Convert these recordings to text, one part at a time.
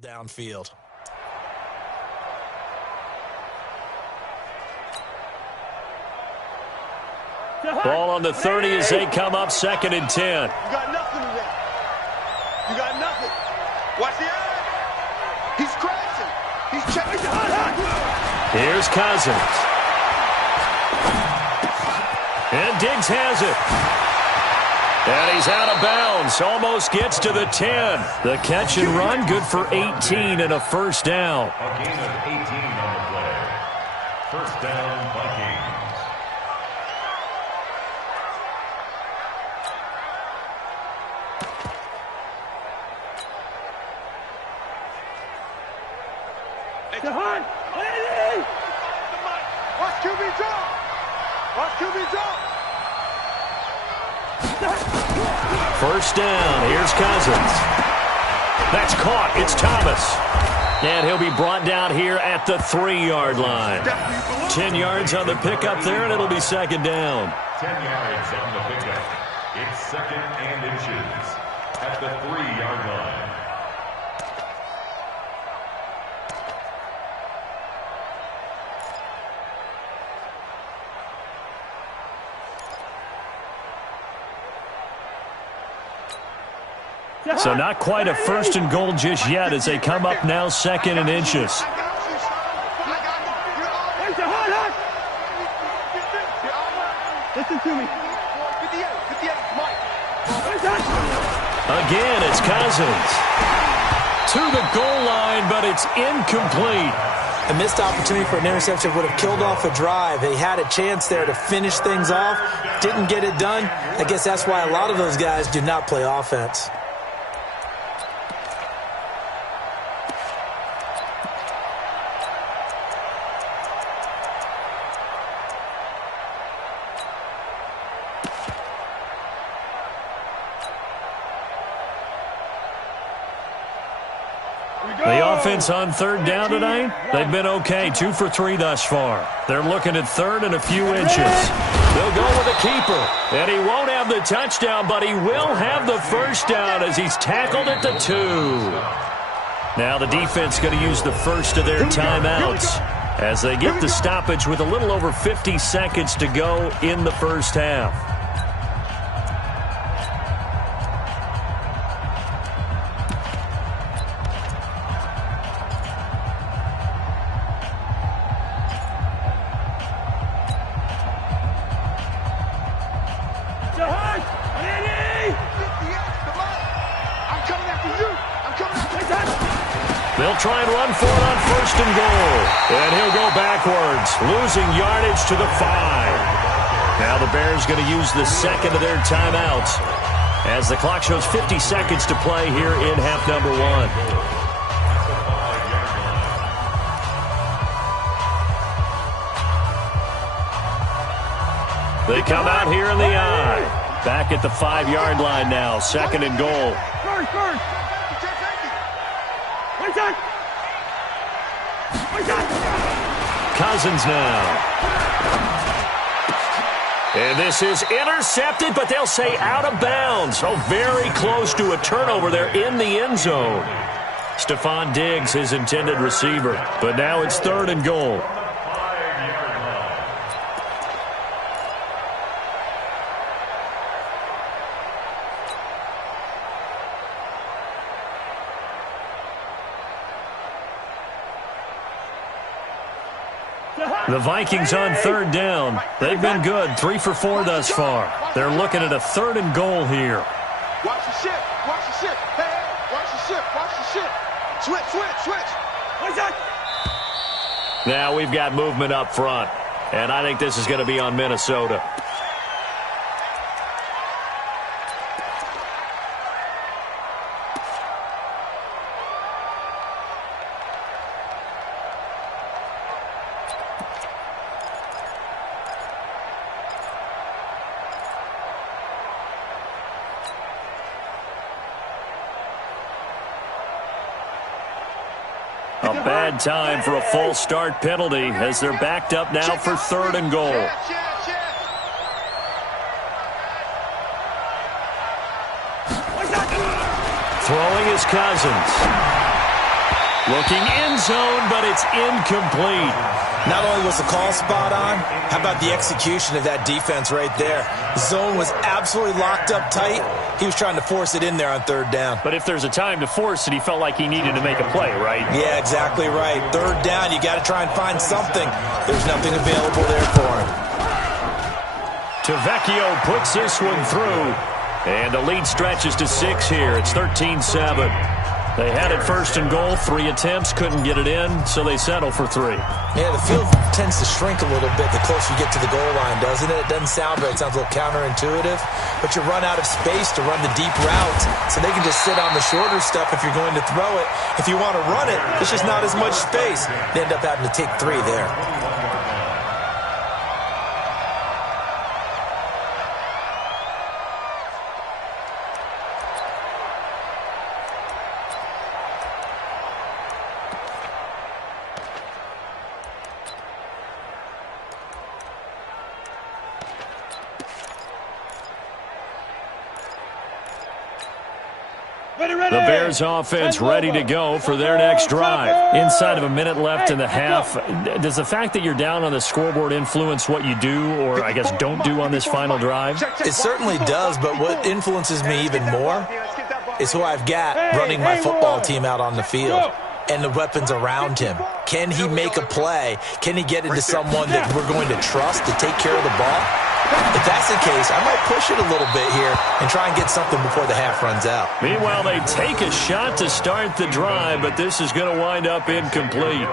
downfield. Ball on the 30 as they come up 2nd and 10. You got nothing today. You got nothing. Watch the eye. He's crashing. He's checking. Here's Cousins. And Diggs has it. And he's out of bounds. Almost gets to the 10. The catch and run, good for 18 and a first down. A gain of 18 on the play. First down, Vikings. Watch QB drop. Watch QB drop. First down. Here's Cousins. That's caught. It's Thomas. And he'll be brought down here at the 3-yard line. 10 yards on the pickup there, and it'll be 2nd down. 10 yards on the pickup. It's 2nd and inches at the 3-yard line. So not quite a 1st and goal just yet as they come up now 2nd and inches. Listen to me. Again, it's Cousins. To the goal line, but it's incomplete. A missed opportunity for an interception would have killed off a drive. They had a chance there to finish things off. Didn't get it done. I guess that's why a lot of those guys do not play offense. The offense on 3rd down tonight, they've been okay, 2 for 3 thus far. They're looking at 3rd and a few inches. They'll go with a keeper, and he won't have the touchdown, but he will have the first down as he's tackled at the 2. Now the defense going to use the first of their timeouts as they get the stoppage with a little over 50 seconds to go in the first half. They'll try and run for it on 1st and goal. And he'll go backwards, losing yardage to the 5. Now the Bears going to use the 2nd of their timeouts as the clock shows 50 seconds to play here in half number 1. They come out here in the eye. Back at the 5-yard line now, 2nd and goal. Cousins now. And this is intercepted, but they'll say out of bounds. So very close to a turnover there in the end zone. Stephon Diggs, his intended receiver. But now it's 3rd and goal. The Vikings on 3rd down. They've been good, 3 for 4 thus far. They're looking at a 3rd and goal here. Watch the ship. Watch the ship. Hey, watch the ship. Watch the ship. Switch. What's that? Now we've got movement up front, and I think this is going to be on Minnesota. A bad time for a false start penalty as they're backed up now for 3rd and goal. Throwing is Cousins. Looking end zone, but it's incomplete. Not only was the call spot on, how about the execution of that defense right there? The zone was absolutely locked up tight. He was trying to force it in there on third down. But if there's a time to force it, he felt like he needed to make a play, right? Yeah, exactly right. Third down, you got to try and find something. There's nothing available there for him. Tavecchio puts this one through. And the lead stretches to 6 here. It's 13-7. They had it first and goal, 3 attempts, couldn't get it in, so they settle for 3. Yeah, the field tends to shrink a little bit the closer you get to the goal line, doesn't it? It doesn't sound right. It sounds a little counterintuitive, but you run out of space to run the deep routes, so they can just sit on the shorter stuff if you're going to throw it. If you want to run it, there's just not as much space. They end up having to take 3 there. The Bears offense ready to go for their next drive. Inside of a minute left in the half, does the fact that you're down on the scoreboard influence what you do, or I guess don't do on this final drive? It certainly does, but what influences me even more is who I've got running my football team out on the field and the weapons around him. Can he make a play? Can he get into someone that we're going to trust to take care of the ball? If that's the case, I might push it a little bit here and try and get something before the half runs out. Meanwhile, they take a shot to start the drive, but this is going to wind up incomplete.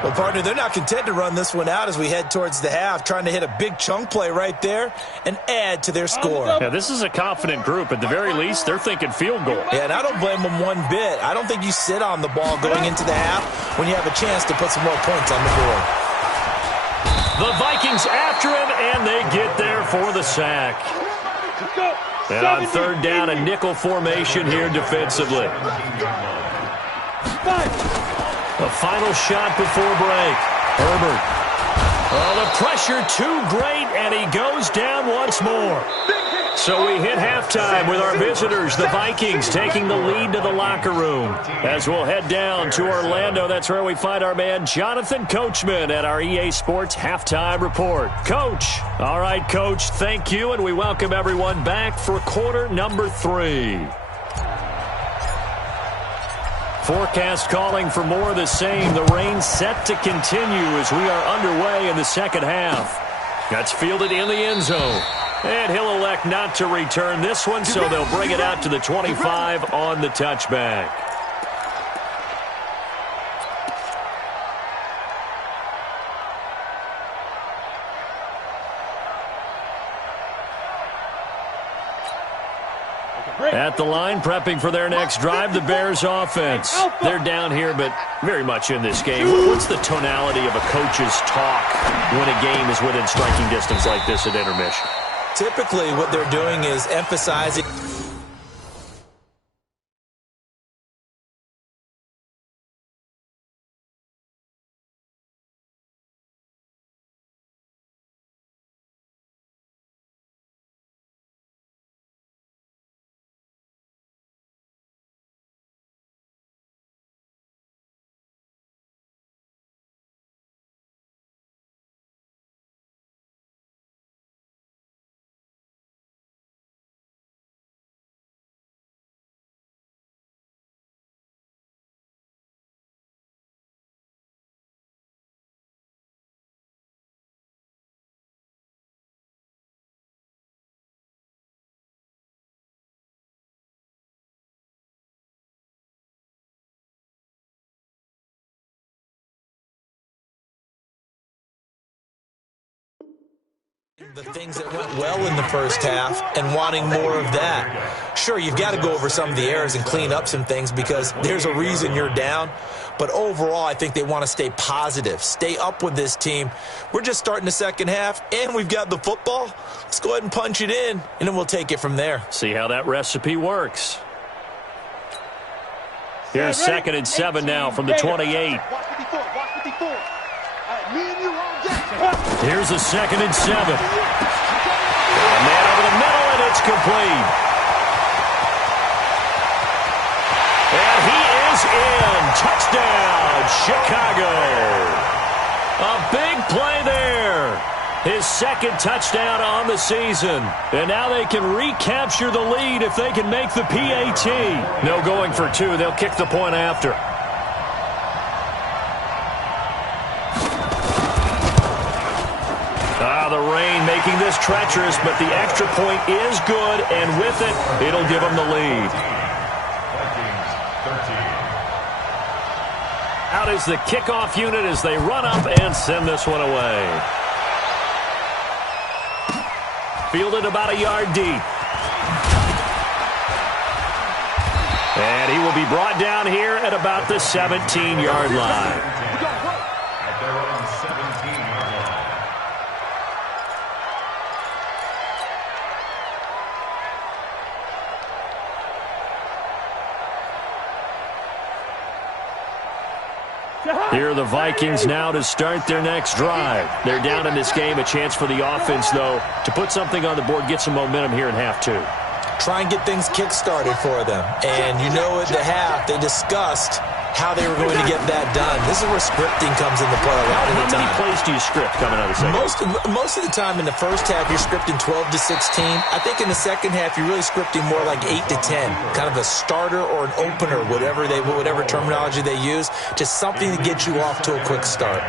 Well, partner, they're not content to run this one out as we head towards the half, trying to hit a big chunk play right there and add to their score. Yeah, this is a confident group. At the very least, they're thinking field goal. Yeah, and I don't blame them one bit. I don't think you sit on the ball going into the half when you have a chance to put some more points on the board. The Vikings after him, and they get there for the sack. And on third down, a nickel formation here defensively. The final shot before break. Herbert. Oh, the pressure too great, and he goes down once more. So we hit halftime with our visitors, the Vikings, taking the lead to the locker room. As we'll head down to Orlando, that's where we find our man Jonathan Coachman at our EA Sports Halftime Report. Coach. All right, Coach, thank you, and we welcome everyone back for quarter number 3. Forecast calling for more of the same. The rain set to continue as we are underway in the second half. That's fielded in the end zone. And he'll elect not to return this one, so they'll bring it out to the 25 on the touchback. At the line, prepping for their next drive, the Bears offense. They're down here, but very much in this game. What's the tonality of a coach's talk when a game is within striking distance like this at intermission? Typically, what they're doing is emphasizing the things that went well in the first half and wanting more of that. Sure, you've got to go over some of the errors and clean up some things because there's a reason you're down. But overall, I think they want to stay positive, stay up with this team. We're just starting the second half, and we've got the football. Let's go ahead and punch it in, and then we'll take it from there. See how that recipe works. Here's 2nd and 7 now from the 28. Here's a 2nd and 7. A man over the middle, and it's complete. And he is in. touchdown, Chicago. A big play there. His second touchdown on the season. And now they can recapture the lead if they can make the PAT. No going for two. They'll kick the point after. The rain making this treacherous, but the extra point is good, and with it, it'll give them the lead. Out is the kickoff unit as they run up and send this one away. Fielded about a yard deep. And he will be brought down here at about the 17-yard line. At their own 17-yard line. Here are the Vikings now to start their next drive. They're down in this game. A chance for the offense, though, to put something on the board, get some momentum here in half two. Try and get things kick-started for them. And you know at the half, they discussed how they were going to get that done. This is where scripting comes into play a lot of the time. How many plays do you script coming out of the second? Most of the time in the first half, you're scripting 12 to 16. I think in the second half, you're really scripting more like 8 to 10. Kind of a starter or an opener, whatever terminology they use. Just something to get you off to a quick start.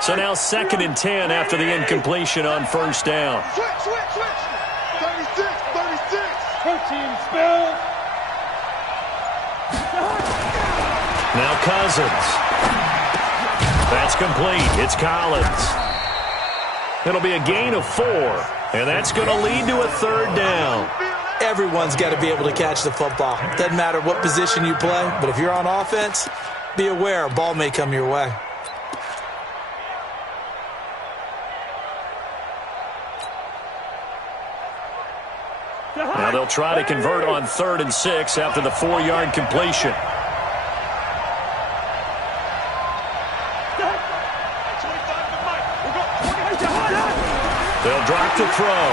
So now 2nd and 10 after the incompletion on first down. Switch. 36. 13 spill. Now Cousins. That's complete. It's Collins. It'll be a gain of 4, and that's going to lead to a 3rd down. Everyone's got to be able to catch the football. Doesn't matter what position you play, but if you're on offense, be aware a ball may come your way. Now they'll try to convert on 3rd and 6 after the 4-yard completion. They'll drop the throw.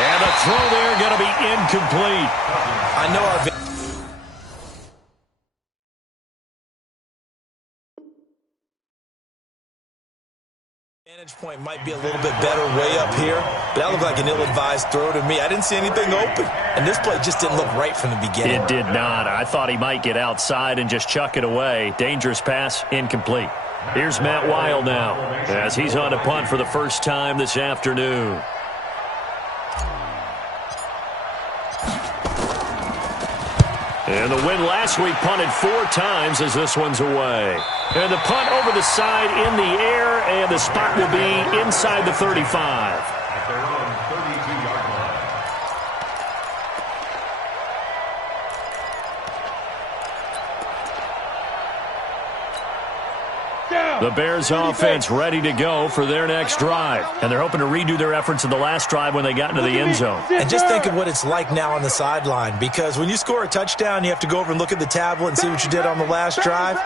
And the throw there going to be incomplete. I know our vantage point might be a little bit better way up here, but that looked like an ill-advised throw to me. I didn't see anything open, and this play just didn't look right from the beginning. It did not. I thought he might get outside and just chuck it away. Dangerous pass, incomplete. Here's Matt Weil now as he's on a punt for the first time this afternoon. And the win last week punted 4 times as this one's away. And the punt over the side in the air, and the spot will be inside the 35. At their own 32-yard line. The Bears offense ready to go for their next drive. And they're hoping to redo their efforts in the last drive when they got into the end zone. And just think of what it's like now on the sideline, because when you score a touchdown, you have to go over and look at the tablet and see what you did on the last drive.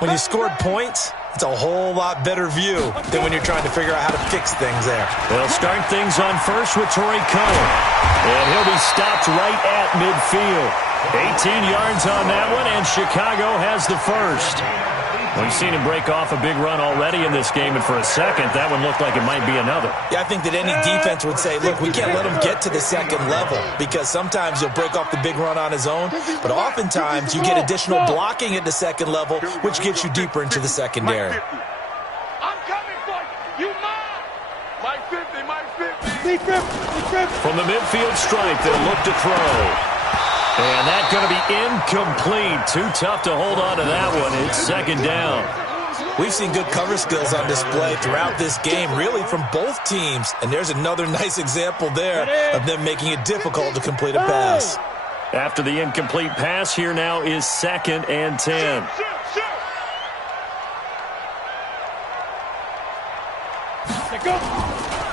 When you scored points, it's a whole lot better view than when you're trying to figure out how to fix things there. They'll start things on first with Torrey Cohen. And he'll be stopped right at midfield. 18 yards on that one, and Chicago has the first. We've seen him break off a big run already in this game, and for a second, that one looked like it might be another. Yeah, I think that any defense would say, look, we can't let him get to the second level, because sometimes he'll break off the big run on his own, but oftentimes you get additional blocking at the second level, which gets you deeper into the secondary. I'm coming for you. You mine. My 50, my 50. From the midfield stripe, they'll look to throw. And that's going to be incomplete. Too tough to hold on to that one. It's 2nd down. We've seen good cover skills on display throughout this game, really from both teams. And there's another nice example there of them making it difficult to complete a pass. After the incomplete pass, here now is 2nd and 10.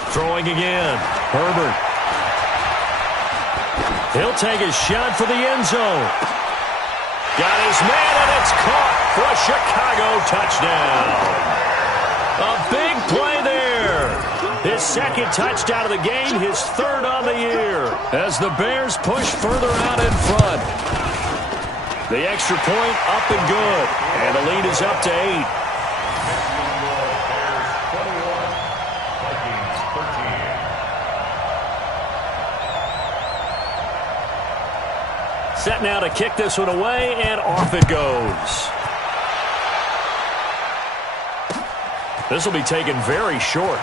Throwing again. Herbert. He'll take a shot for the end zone. Got his man, and it's caught for a Chicago touchdown. A big play there. His second touchdown of the game, his third on the year, as the Bears push further out in front. The extra point up and good, and the lead is up to 8. Set now to kick this one away, and off it goes. This will be taken very short.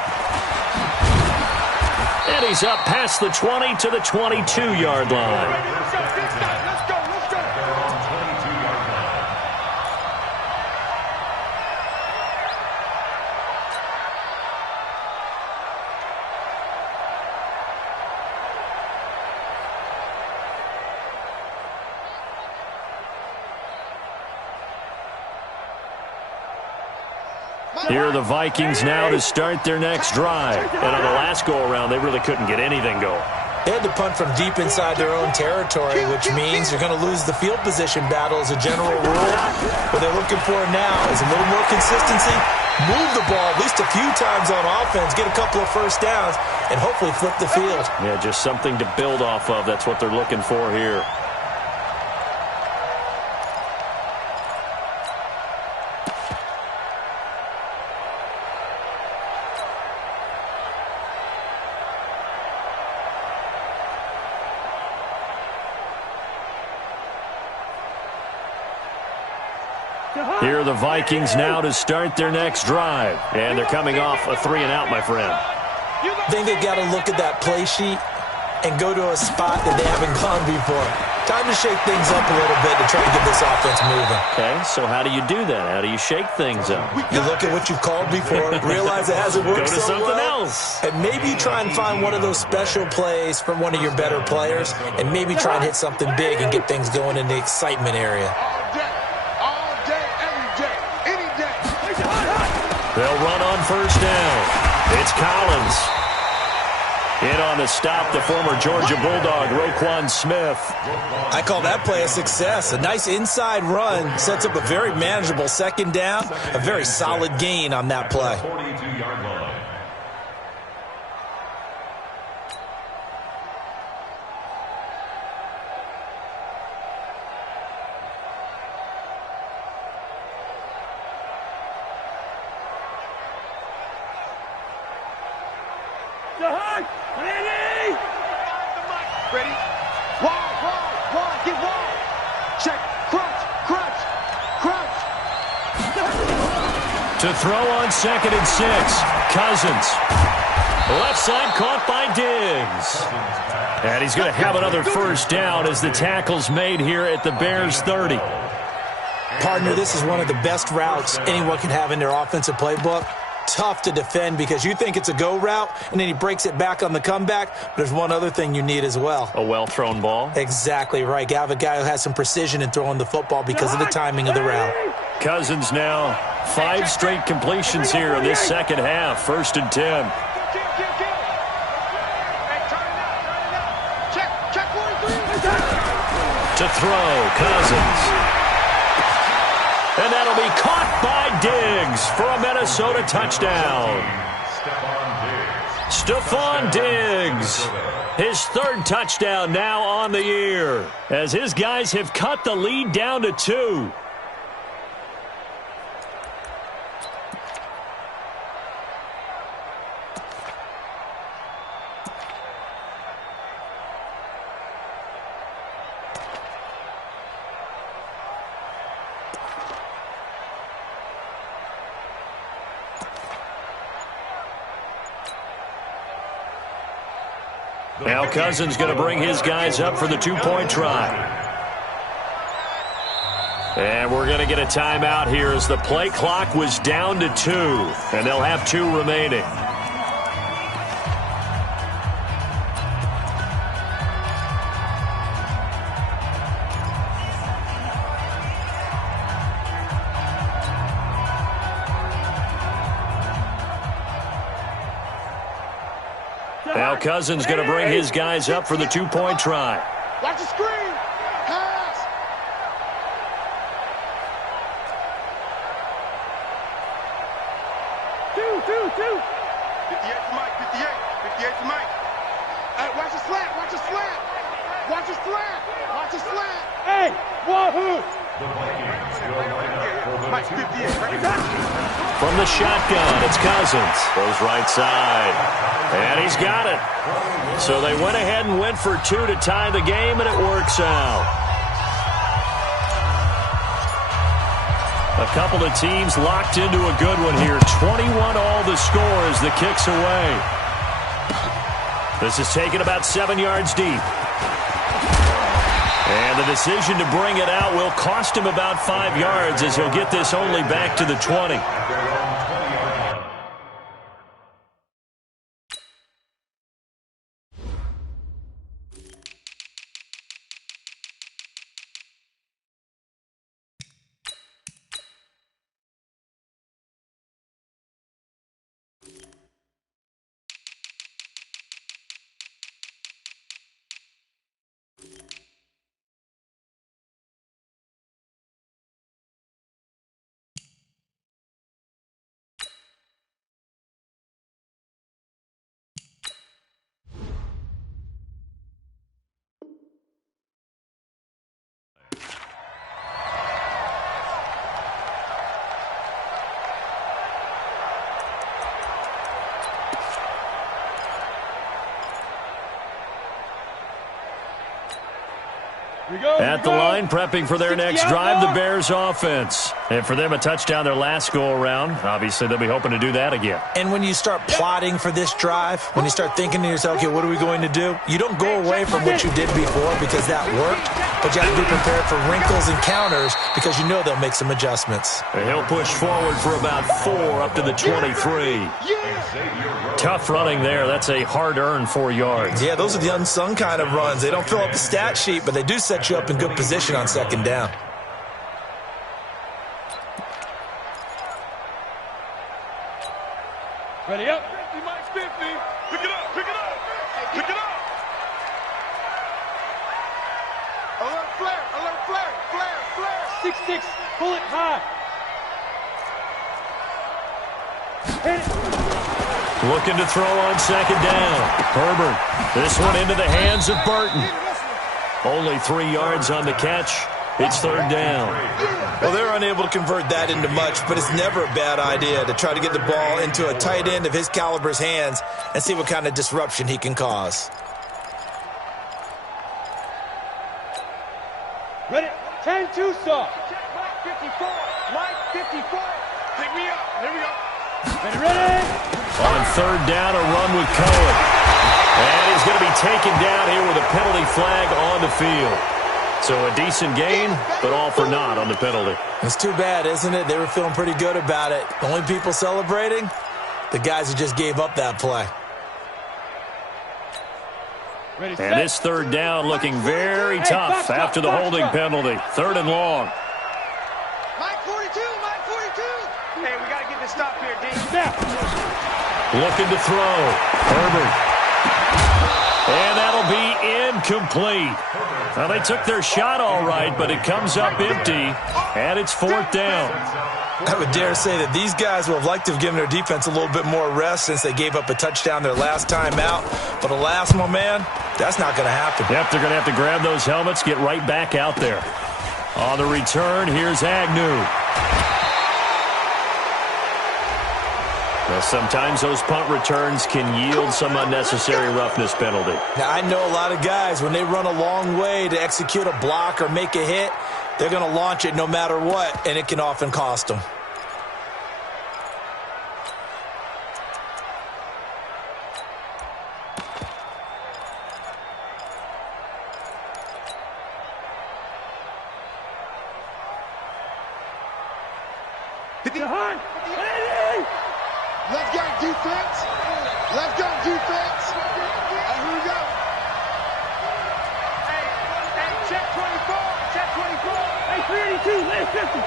And he's up past the 20 to the 22-yard line. Let's go. They're on 22-yard line. Here are the Vikings now to start their next drive. And on the last go-around, they really couldn't get anything going. They had to punt from deep inside their own territory, which means you're going to lose the field position battle as a general rule. What they're looking for now is a little more consistency, move the ball at least a few times on offense, get a couple of first downs, and hopefully flip the field. Yeah, just something to build off of. That's what they're looking for here. Here are the Vikings now to start their next drive. And they're coming off a 3-and-out, my friend. I think they've got to look at that play sheet and go to a spot that they haven't gone before. Time to shake things up a little bit to try to get this offense moving. Okay, so how do you do that? How do you shake things up? You look at what you've called before, realize it hasn't worked Go to so something well, else. and maybe you try and find one of those special plays from one of your better players, and maybe try and hit something big and get things going in the excitement area. All day, every day, any day. They'll run on first down. It's Collins. In on the stop, the former Georgia Bulldog, Roquan Smith. I call that play a success. A nice inside run sets up a very manageable second down, a very solid gain on that play. 42-yard line. Ready? Wide, get wide. Check, crunch. To throw on 2nd and 6, Cousins. Left side caught by Diggs. And he's going to have another first down as the tackle's made here at the Bears 30. Partner, this is one of the best routes anyone can have in their offensive playbook. Tough to defend because you think it's a go route, and then he breaks it back on the comeback. But there's one other thing you need as well. A well-thrown ball. Exactly right. You have a guy who has some precision in throwing the football because of the timing of the route. Cousins now 5 straight completions here in this second half. 1st and 10. To throw, Cousins. And that'll be caught by Diggs for a Minnesota touchdown. Stephon Diggs, his 3rd touchdown now on the year, as his guys have cut the lead down to 2. Now Cousins going to bring his guys up for the 2-point try. And we're going to get a timeout here as the play clock was down to 2. And they'll have 2 remaining. Now Cousins going to bring his guys up for the 2-point try. Watch the screen. Pass. to Mike, 58. 58 to Mike. Hey, watch the slant, watch the slant. Watch the slant, watch the slant. Hey, wahoo! The Vikings will line up for the Mike, 58. From the shotgun, it's Cousins. Goes right side. And he's got it. So they went ahead and went for 2 to tie the game, and it works out. A couple of teams locked into a good one here. 21 all the score as the kick's away. This is taken about 7 yards deep. And the decision to bring it out will cost him about 5 yards as he'll get this only back to the 20. At the line, prepping for their next drive, the Bears offense. And for them, a touchdown their last go-around. Obviously, they'll be hoping to do that again. And when you start plotting for this drive, when you start thinking to yourself, okay, what are we going to do? You don't go away from what you did before because that worked, but you have to be prepared for wrinkles and counters because you know they'll make some adjustments. And he'll push forward for about 4 up to the 23. Tough running there. That's a hard-earned 4 yards. Yeah, those are the unsung kind of runs. They don't fill up the stat sheet, but they do set you up in good position on second down. Ready up. 50, Mike, 50. Pick it up, pick it up. Pick it up. Alert flare, flare. 6-6, pull it high. Hit it. Looking to throw on second down. Herbert. This one into the hands of Burton. Only 3 yards on the catch. It's third down. Well, they're unable to convert that into much, but it's never a bad idea to try to get the ball into a tight end of his caliber's hands and see what kind of disruption he can cause. Ready? 10-2 stop. Mike 54. Mike 54. Pick me up. Here we go. Ready? On third down, a run with Cohen. And he's going to be taken down here with a penalty flag on the field. So a decent gain, but all for naught on the penalty. It's too bad, isn't it? They were feeling pretty good about it. The only people celebrating, the guys who just gave up that play. And this third down looking very tough after the holding penalty. Third and long. Mike 42, Mike 42. Hey, we got to get this stop here, D. Looking to throw. Herbert. And that'll be incomplete. Now, they took their shot all right, but it comes up empty, and it's fourth down. I would dare say that these guys would have liked to have given their defense a little bit more rest since they gave up a touchdown their last time out. But alas, my man, that's not going to happen. Yep, they're going to have to grab those helmets, get right back out there. On the return, here's Agnew. Well, sometimes those punt returns can yield some unnecessary roughness penalty. Now, I know a lot of guys, when they run a long way to execute a block or make a hit, they're going to launch it no matter what, and it can often cost them. Left guard defense. Left guard defense. Here we go. Hey, check 24. Check 24. Hey, 382. Lay 50.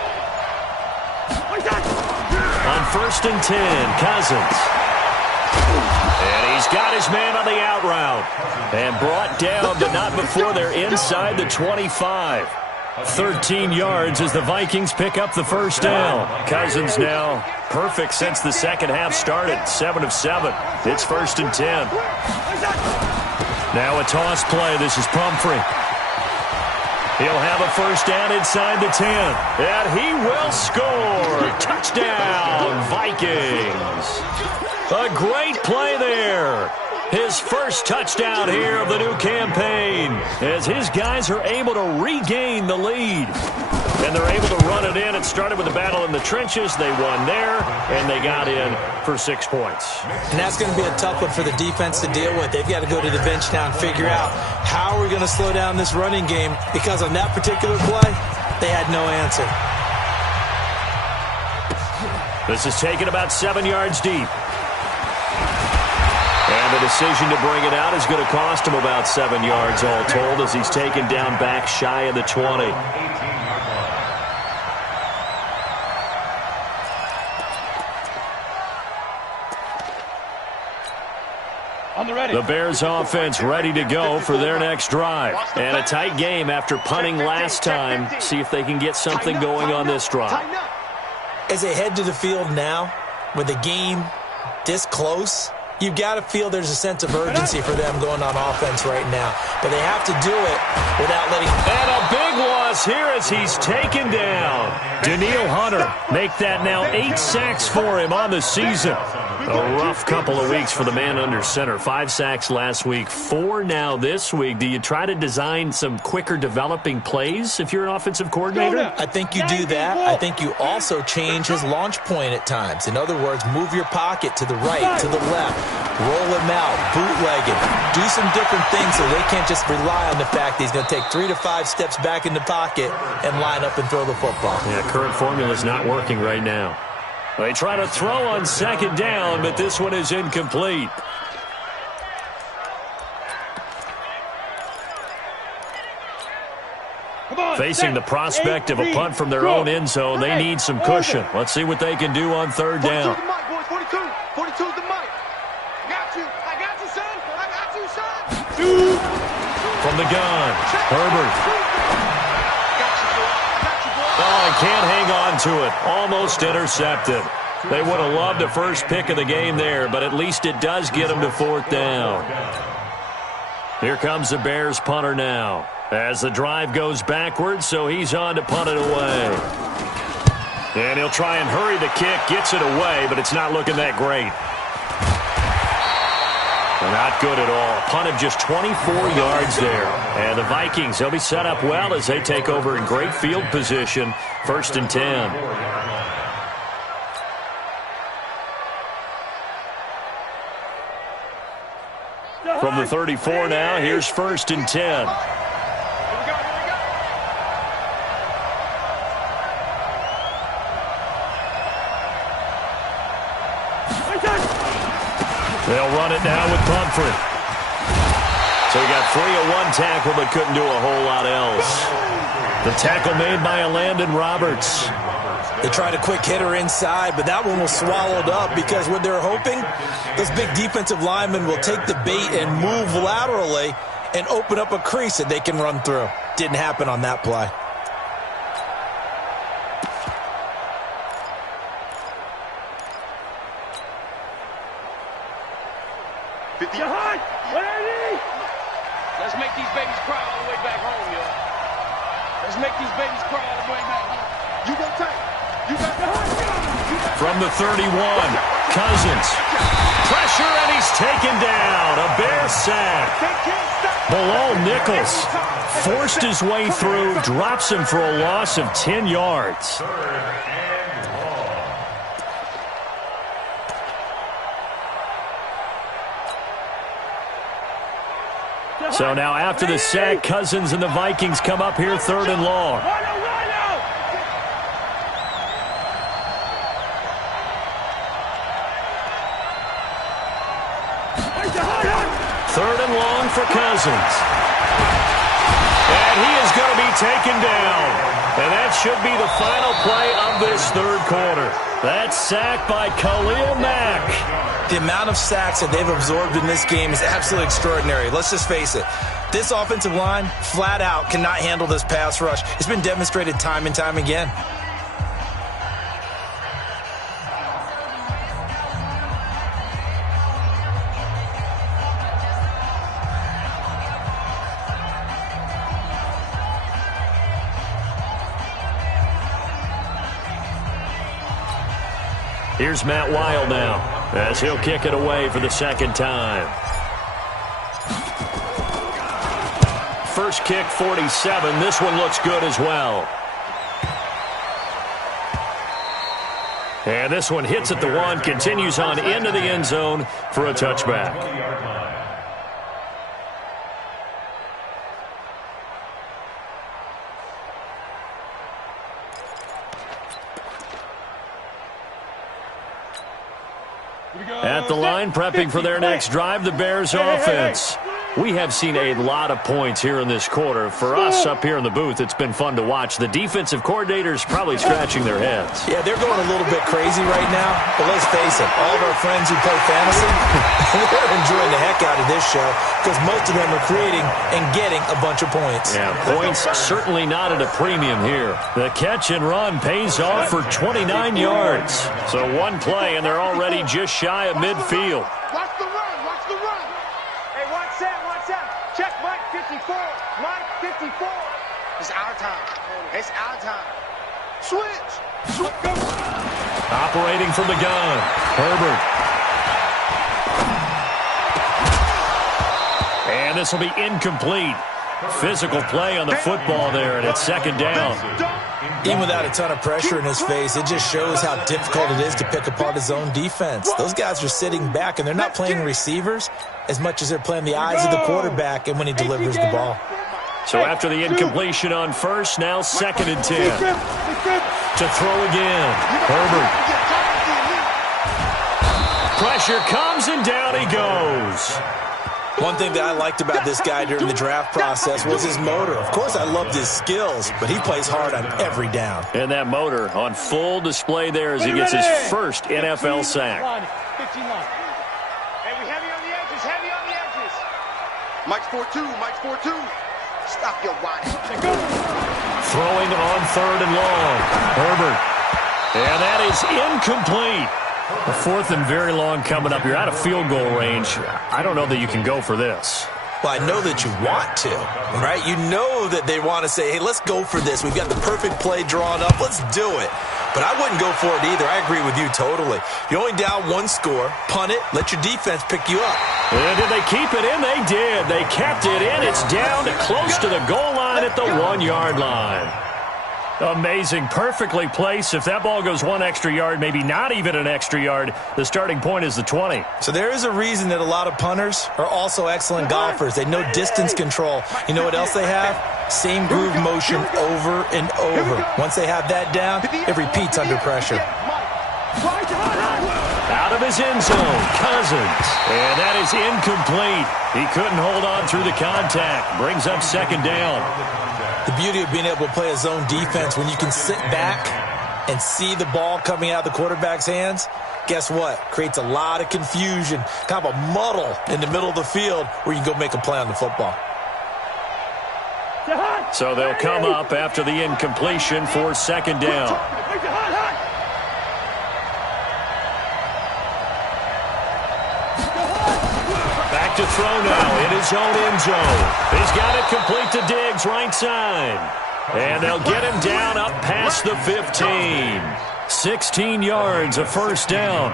On first and 10, Cousins. And he's got his man on the out route. And brought down, but not before they're inside the 25. 13 yards as the Vikings pick up the first down. Cousins now perfect since the second half started. 7 of 7. It's 1st and 10. Now a toss play. This is Pumphrey. He'll have a first down inside the 10. And he will score. Touchdown, Vikings. A great play there. His first touchdown here of the new campaign as his guys are able to regain the lead. And they're able to run it in. It started with a battle in the trenches. They won there, and they got in for 6 points. And that's going to be a tough one for the defense to deal with. They've got to go to the bench now and figure out how are we going to slow down this running game, because on that particular play, they had no answer. This is taken about 7 yards deep. And the decision to bring it out is going to cost him about 7 yards all told as he's taken down back shy of the 20. The Bears offense ready to go for their next drive. And a tight game after punting last time. See if they can get something going on this drive. As they head to the field now, with the game this close, you've got to feel there's a sense of urgency for them going on offense right now. But they have to do it without letting... And a big loss here as he's taken down. Danielle Hunter make that now 8 sacks for him on the season. A rough couple of weeks for the man under center. 5 sacks last week, 4 now this week. Do you try to design some quicker developing plays if you're an offensive coordinator? I think you do that. I think you also change his launch point at times. In other words, move your pocket to the right, to the left, roll him out, bootleg him, do some different things so they can't just rely on the fact that he's going to take 3 to 5 steps back in the pocket and line up and throw the football. Yeah, current formula is not working right now. They try to throw on second down, but this one is incomplete. Facing the prospect of a punt from their own end zone, they need some cushion. Let's see what they can do on third down. 42 is the mic. Got you. I got you, son. I got you, son. From the gun, Herbert. Oh, he can't hang on to it. Almost intercepted. They would have loved the first pick of the game there, but at least it does get them to 4th down. Here comes the Bears punter now as the drive goes backwards, so he's on to punt it away. And he'll try and hurry the kick, gets it away, but it's not looking that great. Not good at all. Punt of just 24 yards there. And the Vikings, they'll be set up well as they take over in great field position. 1st and 10. From the 34 now, here's 1st and 10. They'll run it now with Pumphrey. So he got free of one tackle but couldn't do a whole lot else. The tackle made by Landon Roberts. They tried a quick hitter inside, but that one was swallowed up because what they're hoping, those big defensive linemen will take the bait and move laterally and open up a crease that they can run through. Didn't happen on that play. Let's make these babies cry all the way back home, yo. Let's make these babies cry all the way back home. You go tight. You got the heart. From the 31, Cousins. Pressure, and he's taken down. A Bear sack. Bilal Nichols forced his way through, drops him for a loss of 10 yards. So now after the sack, Cousins and the Vikings come up here 3rd and long. 3rd and long for Cousins. And he is going to be taken down. And that should be the final play of this third quarter. That sack by Khalil Mack. The amount of sacks that they've absorbed in this game is absolutely extraordinary. Let's just face it. This offensive line, flat out, cannot handle this pass rush. It's been demonstrated time and time again. Here's Matt Weil now, as he'll kick it away for the second time. First kick, 47. This one looks good as well. And this one hits at the 1, continues on into the end zone for a touchback. At the line, prepping for their next drive, the Bears offense. We have seen a lot of points here in this quarter. For us up here in the booth, it's been fun to watch. The defensive coordinators probably scratching their heads. Yeah, they're going a little bit crazy right now. But let's face it, all of our friends who play fantasy, they're enjoying the heck out of this show because most of them are creating and getting a bunch of points. Yeah, points certainly not at a premium here. The catch and run pays off for 29 yards. So one play, and they're already just shy of midfield. Watch the run. Watch the run. Hey, watch that. Watch that. Check Mike 54. Mike 54. It's our time. It's our time. Switch. Go. Operating from the gun, Herbert. And this will be incomplete. Physical play on the football there, and it's second down. Even without a ton of pressure in his face, it just shows how difficult it is to pick apart his own defense. Those guys are sitting back, and they're not playing receivers as much as they're playing the eyes of the quarterback and when he delivers the ball. So after the incompletion on first, now 2nd and 10. To throw again, Herbert. Pressure comes, and down he goes. One thing that I liked about this guy during the draft process was his motor. Of course, I loved his skills, but he plays hard on every down. And that motor on full display there as he gets his first NFL sack. Hey, we heavy on the edges. Heavy on the edges. Mike's 4-2. Mike's 4-2. Stop your whine. Throwing on 3rd and long. Herbert. And that is incomplete. A 4th and very long coming up. You're out of field goal range. I don't know that you can go for this. Well, I know that you want to, right? You know that they want to say, hey, let's go for this. We've got the perfect play drawn up. Let's do it. But I wouldn't go for it either. I agree with you totally. You're only down 1 score. Punt it. Let your defense pick you up. And did they keep it in? They did. They kept it in. It's down to close to the goal line at the 1-yard line. Amazing. Perfectly placed. If that ball goes 1 extra yard, maybe not even an extra yard, the starting point is the 20. So there is a reason that a lot of punters are also excellent golfers. They know distance control. You know what else they have? Same groove motion over and over. Once they have that down, it repeats under pressure. Out of his end zone, Cousins. And that is incomplete. He couldn't hold on through the contact. Brings up 2nd down. The beauty of being able to play a zone defense when you can sit back and see the ball coming out of the quarterback's hands, guess what? Creates a lot of confusion, kind of a muddle in the middle of the field where you can go make a play on the football. So they'll come up after the incompletion for 2nd down. Back to throw now in his own end zone. He's got it complete to Diggs, right side. And they'll get him down up past the 15. 16 yards, a 1st down.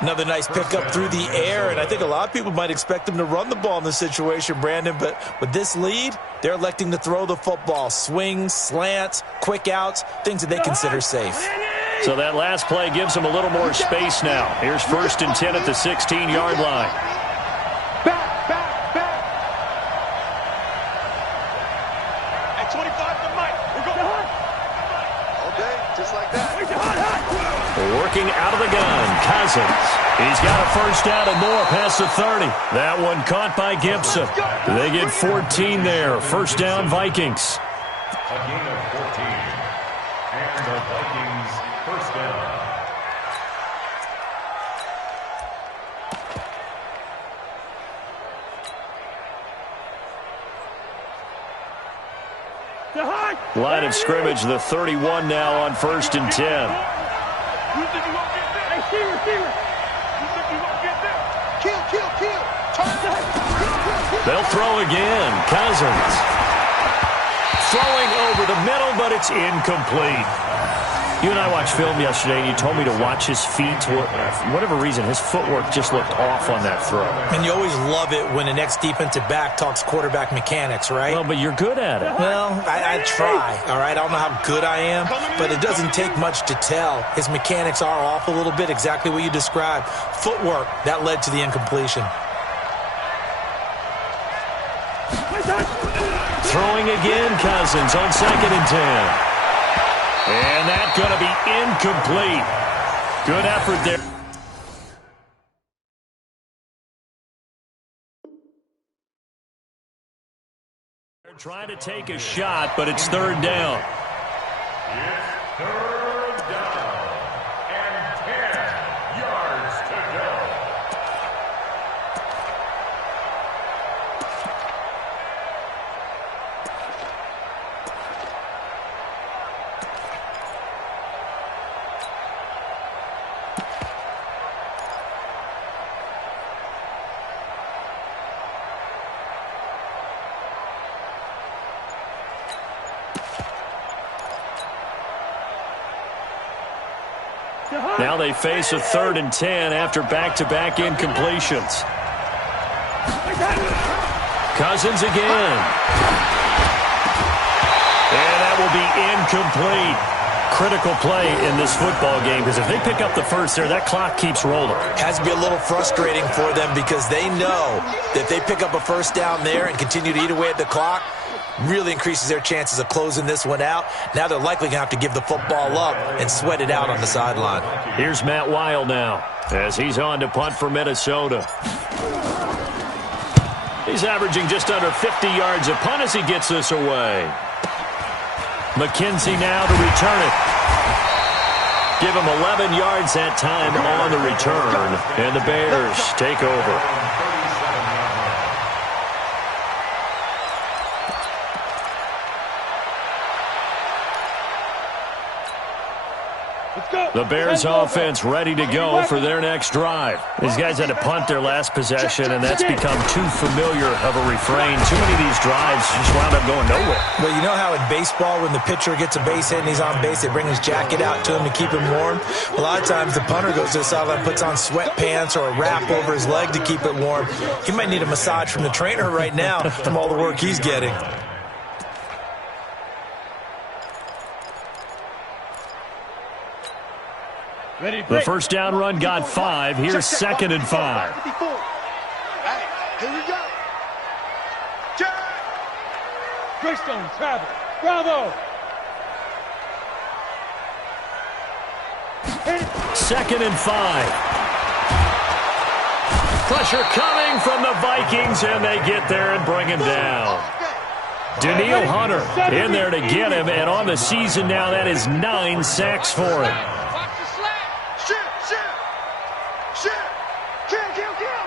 Another nice pickup through the air, and I think a lot of people might expect them to run the ball in this situation, Brandon, but with this lead, they're electing to throw the football. Swings, slants, quick outs, things that they consider safe. So that last play gives them a little more space now. Here's 1st and 10 at the 16-yard line. At 25 to Mike. We're going. All day, just like that. Working out of the gun, Cousins. He's got a 1st down and more past the 30. That one caught by Gibson. They get 14 there. 1st down, Vikings. A gain of 14. And the Vikings first down. Line of scrimmage, the 31 now on 1st and 10. You think you won't get there? Hey, Steer. You think you won't get there? Kill. Turn. They'll throw again. Cousins. Throwing over the middle, but it's incomplete. You and I watched film yesterday, and you told me to watch his feet. For whatever reason, his footwork just looked off on that throw. And you always love it when the next defensive back talks quarterback mechanics, right? Well, but you're good at it. Well, I try, all right? I don't know how good I am, but it doesn't take much to tell. His mechanics are off a little bit, exactly what you described. Footwork, that led to the incompletion. Throwing again, Cousins on 2nd and 10. And that's going to be incomplete. Good effort there. They're trying to take a shot, but it's 3rd down. It's 3rd down and 10 yards to go. Now they face a 3rd and 10 after back-to-back incompletions. Cousins again. And that will be incomplete. Critical play in this football game, because if they pick up the first there, that clock keeps rolling. Has to be a little frustrating for them because they know that if they pick up a first down there and continue to eat away at the clock, really increases their chances of closing this one out. Now they're likely going to have to give the football up and sweat it out on the sideline. Here's Matt Weil now as he's on to punt for Minnesota. He's averaging just under 50 yards a punt as he gets this away. McKenzie now to return it. Give him 11 yards that time on the return, and the Bears take over. The Bears offense ready to go for their next drive. These guys had to punt their last possession, and that's become too familiar of a refrain. Too many of these drives just wound up going nowhere. Well, you know how in baseball when the pitcher gets a base hit and he's on base, they bring his jacket out to him to keep him warm? A lot of times the punter goes to the sideline, puts on sweatpants or a wrap over his leg to keep it warm. He might need a massage from the trainer right now from all the work he's getting. The first down run got 5. Here's 2nd and 5. Hey, here we go. Check. Greystone travel. Bravo. 2nd and 5. Pressure coming from the Vikings, and they get there and bring him down. Daniil Hunter in there to get him, and on the season now, that is 9 sacks for him.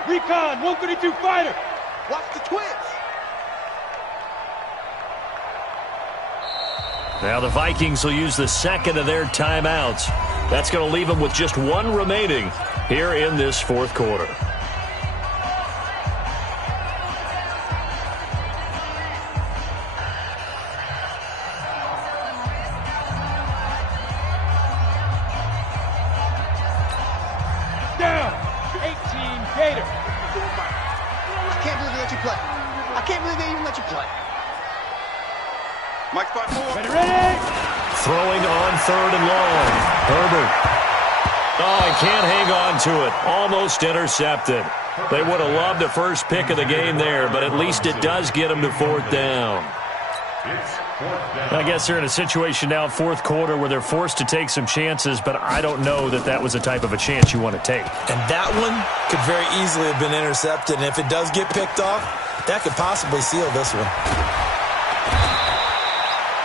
Recon, 132 fighter. Watch the twins. Now the Vikings will use the second of their timeouts. That's going to leave them with just 1 remaining here in this 4th quarter. Throwing on 3rd and long. Herbert. Oh, he can't hang on to it. Almost intercepted. They would have loved the first pick of the game there, but at least it does get them to 4th down. I guess they're in a situation now, 4th quarter, where they're forced to take some chances, but I don't know that that was the type of a chance you want to take. And that one could very easily have been intercepted, and if it does get picked off, that could possibly seal this one.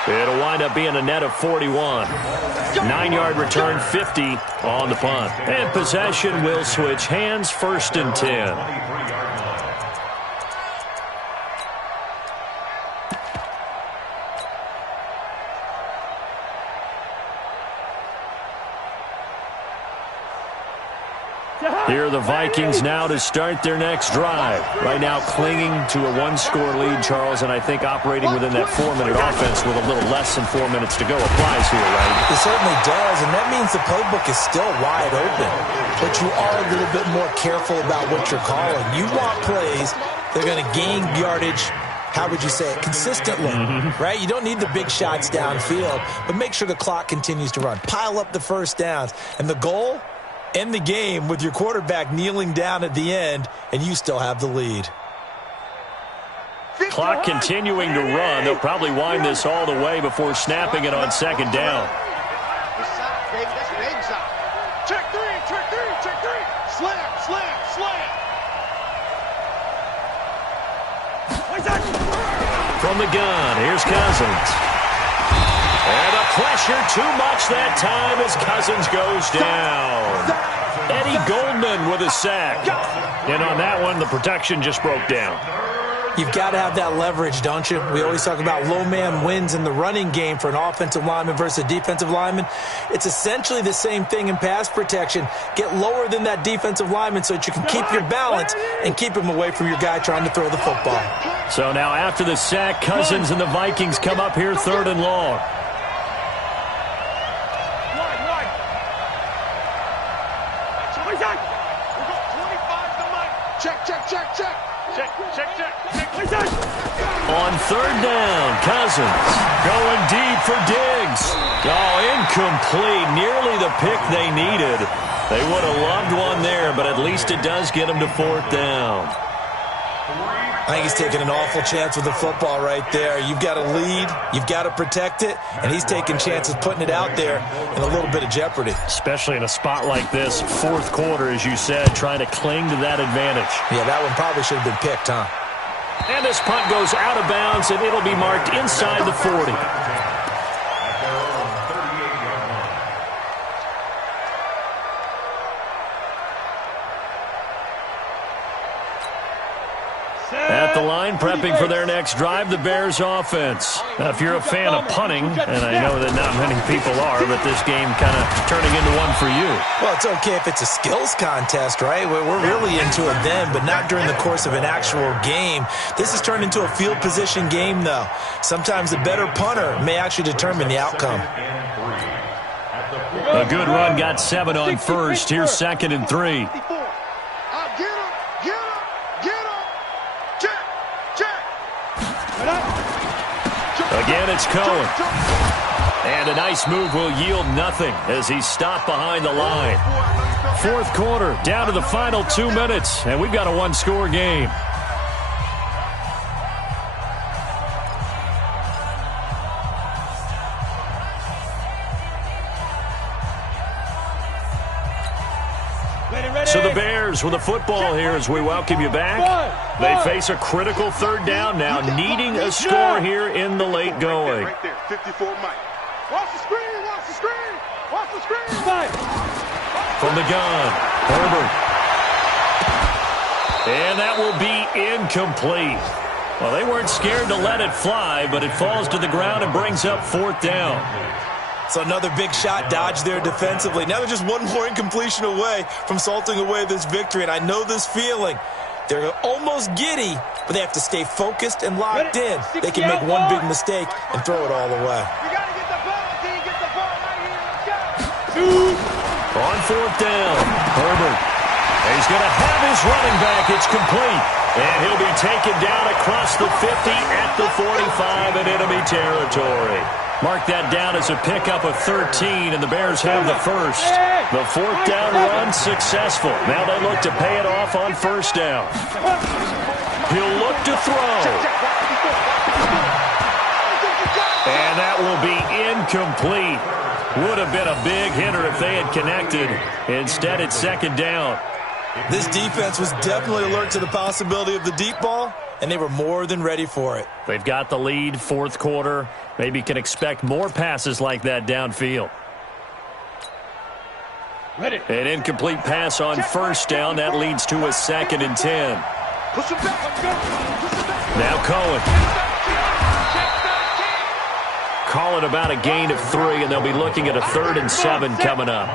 It'll wind up being a net of 41. 9-yard return, 50 on the punt. And possession will switch hands, 1st and 10. Here are the Vikings now to start their next drive. Right now clinging to a 1-score lead, Charles, and I think operating within that 4-minute offense with a little less than 4 minutes to go applies here, right? It certainly does, and that means the playbook is still wide open. But you are a little bit more careful about what you're calling. You want plays that are going to gain yardage, how would you say it, consistently, right? You don't need the big shots downfield, but make sure the clock continues to run. Pile up the first downs. And the goal? End the game with your quarterback kneeling down at the end, and you still have the lead. Clock continuing to run. They'll probably wind this all the way before snapping it on 2nd down. Check three, check three, check three. Slam, slam, slam. From the gun, here's Cousins. And the pressure too much that time as Cousins goes down. Eddie Goldman with a sack. And on that one, the protection just broke down. You've got to have that leverage, don't you? We always talk about low man wins in the running game for an offensive lineman versus a defensive lineman. It's essentially the same thing in pass protection. Get lower than that defensive lineman so that you can keep your balance and keep him away from your guy trying to throw the football. So now after the sack, Cousins and the Vikings come up here 3rd and long. Check, check, check, check. Check, check, check. On 3rd down, Cousins going deep for Diggs. Oh, incomplete. Nearly the pick they needed. They would have loved one there, but at least it does get them to 4th down. I think he's taking an awful chance with the football right there. You've got to lead, you've got to protect it, and he's taking chances putting it out there in a little bit of jeopardy. Especially in a spot like this, 4th quarter, as you said, trying to cling to that advantage. Yeah, that one probably should have been picked, huh? And this punt goes out of bounds, and it'll be marked inside the 40. At the line, prepping for their next drive, the Bears offense. Now, if you're a fan of punting, and I know that not many people are, but this game kind of turning into one for you. Well, it's okay if it's a skills contest, right? We're really into it then, but not during the course of an actual game. This has turned into a field position game, though. Sometimes the better punter may actually determine the outcome. A good run, got 7 on 1st. Here's 2nd and 3. Again, it's Cohen. And a nice move will yield nothing as he's stopped behind the line. 4th quarter, down to the final 2 minutes, and we've got a 1-score game. So the Bears with the football here as we welcome you back. They face a critical 3rd down now, needing a score here in the late going. Right there, 54 Mike. Watch the screen, watch the screen, watch the screen. From the gun, Herbert. And that will be incomplete. Well, they weren't scared to let it fly, but it falls to the ground and brings up 4th down. So another big shot dodged there defensively. Now they're just one more incompletion away from salting away this victory, and I know this feeling. They're almost giddy, but they have to stay focused and locked in. They can make one big mistake and throw it all away. You got to get the ball, D. Get the ball right here. Let's go. On 4th down, Herbert. He's going to have his running back. It's complete. And he'll be taken down across the 50 at the 45 in enemy territory. Mark that down as a pickup of 13, and the Bears have the first. The 4th down run successful. Now they look to pay it off on 1st down. He'll look to throw. And that will be incomplete. Would have been a big hitter if they had connected. Instead, it's 2nd down. This defense was definitely alert to the possibility of the deep ball, and they were more than ready for it. They've got the lead, fourth quarter. Maybe can expect more passes like that downfield. Ready. An incomplete pass on first down. That leads to a 2nd and 10. Push him back. Let's go. Push him back. Now Cohen. Call it about a gain of 3, and they'll be looking at a 3rd and 7 coming up.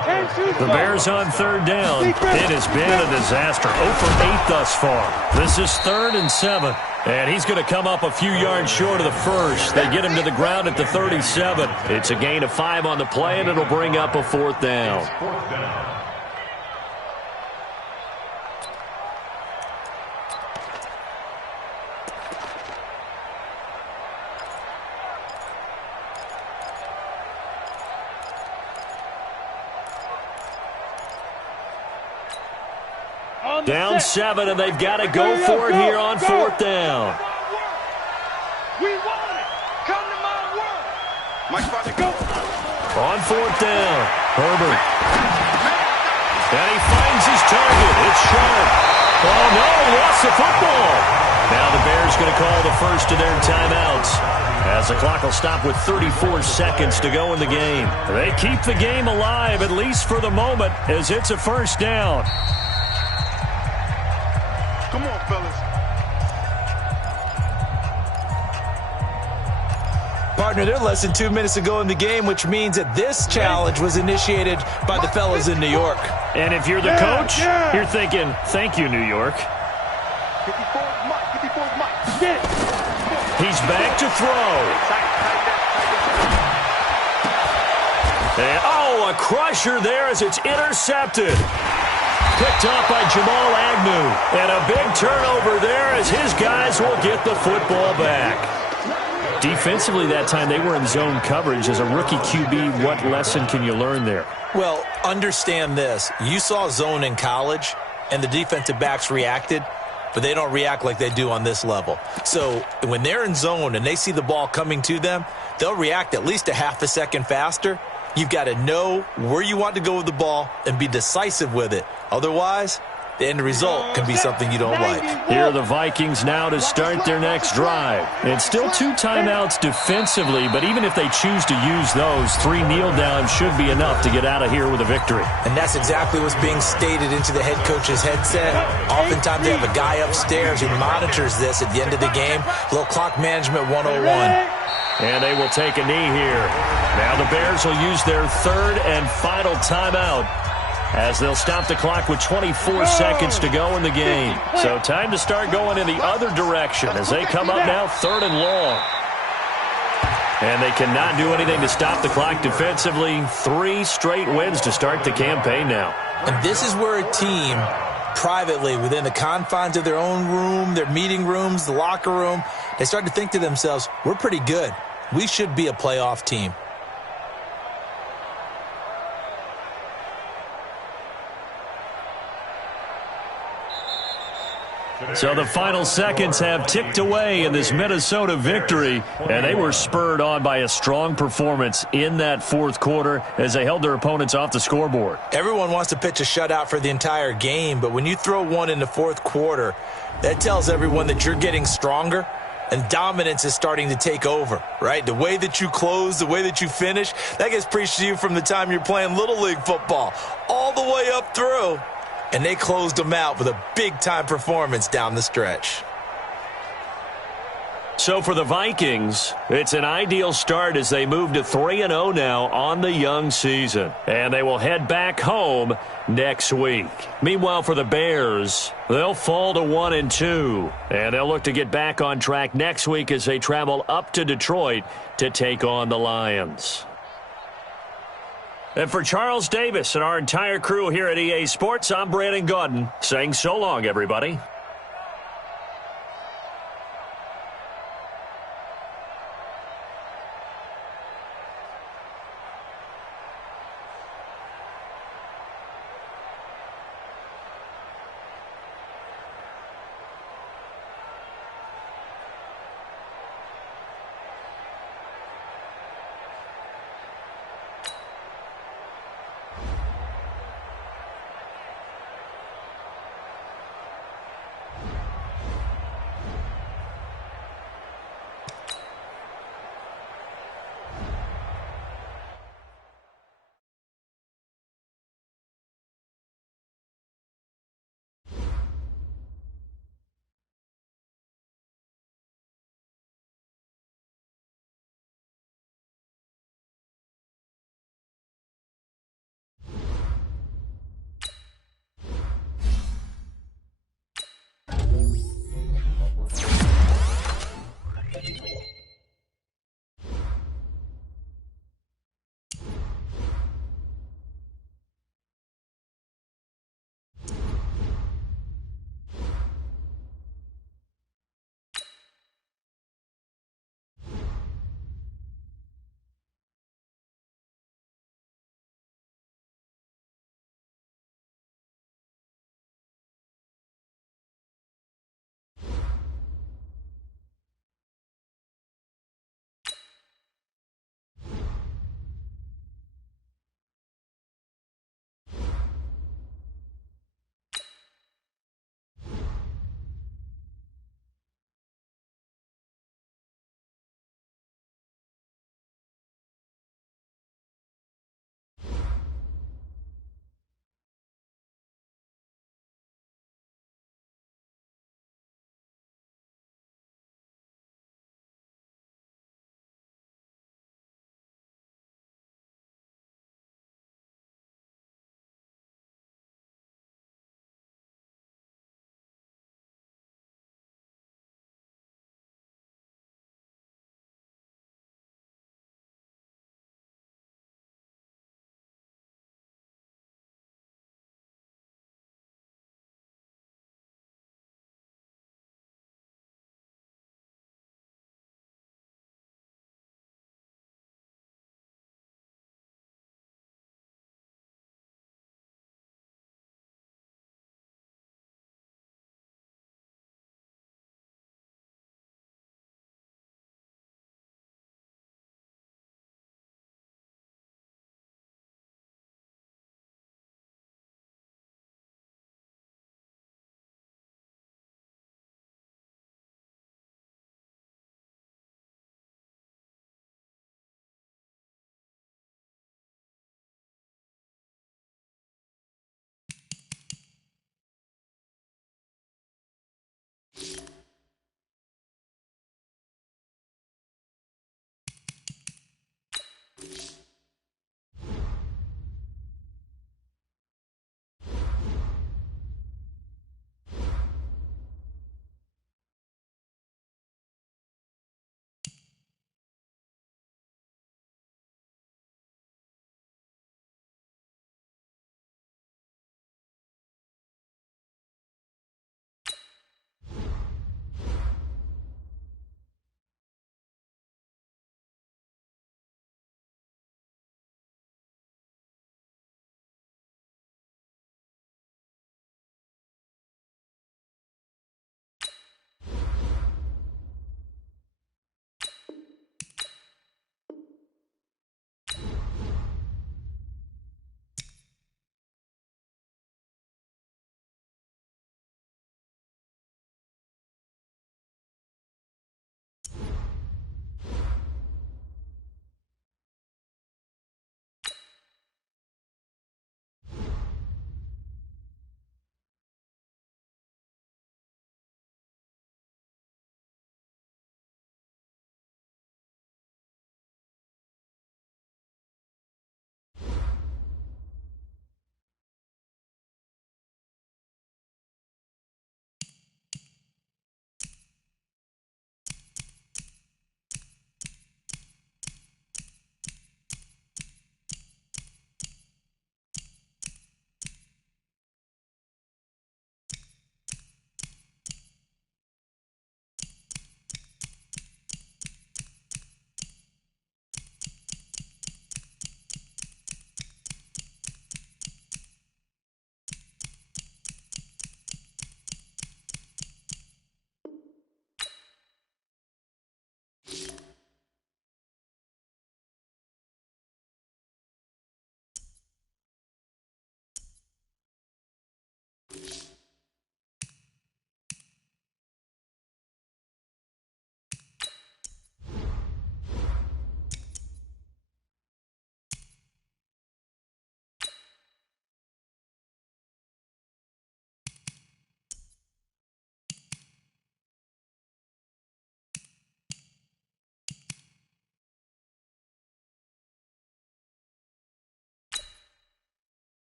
The Bears on 3rd down. It has been a disaster. 0 for 8 thus far. This is 3rd and 7. And he's going to come up a few yards short of the first. They get him to the ground at the 37. It's a gain of 5 on the play, and it'll bring up a 4th down. Down 7, and they've got to go for it here on 4th down. We want it. Come to my world. Mike's about to go. On 4th down, Herbert. And he finds his target. It's Sharp. Oh, no, he lost the football. Now the Bears going to call the first of their timeouts, as the clock will stop with 34 seconds to go in the game. They keep the game alive, at least for the moment, as it's a 1st down. Come on, fellas. Partner, they're less than 2 minutes to go in the game, which means that this challenge was initiated by the fellas in New York. And if you're the coach, you're thinking, thank you, New York. 54's Mike. 54's Mike. He's back to throw. And, oh, a crusher there as it's intercepted. Picked up by Jamal Agnew. And a big turnover there as his guys will get the football back. Defensively that time, they were in zone coverage. As a rookie QB, what lesson can you learn there? Well, understand this. You saw zone in college, and the defensive backs reacted, but they don't react like they do on this level. So when they're in zone and they see the ball coming to them, they'll react at least a half a second faster. You've got to know where you want to go with the ball and be decisive with it. Otherwise, the end result can be something you don't like. Here are the Vikings now to start their next drive. It's still 2 timeouts defensively, but even if they choose to use those, 3 kneel downs should be enough to get out of here with a victory. And that's exactly what's being stated into the head coach's headset. Oftentimes they have a guy upstairs who monitors this at the end of the game. A little clock management 101. And they will take a knee here. Now the Bears will use their 3rd and final timeout, as they'll stop the clock with 24 seconds to go in the game. So time to start going in the other direction as they come up now 3rd and long. And they cannot do anything to stop the clock defensively. 3 straight wins to start the campaign now. And this is where a team, privately, within the confines of their own room, their meeting rooms, the locker room, they start to think to themselves, we're pretty good. We should be a playoff team. So the final seconds have ticked away in this Minnesota victory, and they were spurred on by a strong performance in that 4th quarter as they held their opponents off the scoreboard. Everyone wants to pitch a shutout for the entire game, but when you throw one in the 4th quarter, that tells everyone that you're getting stronger and dominance is starting to take over, right? The way that you close, the way that you finish, that gets preached to you from the time you're playing Little League football all the way up through. And they closed them out with a big-time performance down the stretch. So for the Vikings, it's an ideal start as they move to 3-0 now on the young season. And they will head back home next week. Meanwhile, for the Bears, they'll fall to 1-2. And they'll look to get back on track next week as they travel up to Detroit to take on the Lions. And for Charles Davis and our entire crew here at EA Sports, I'm Brandon Gaudin saying so long, everybody.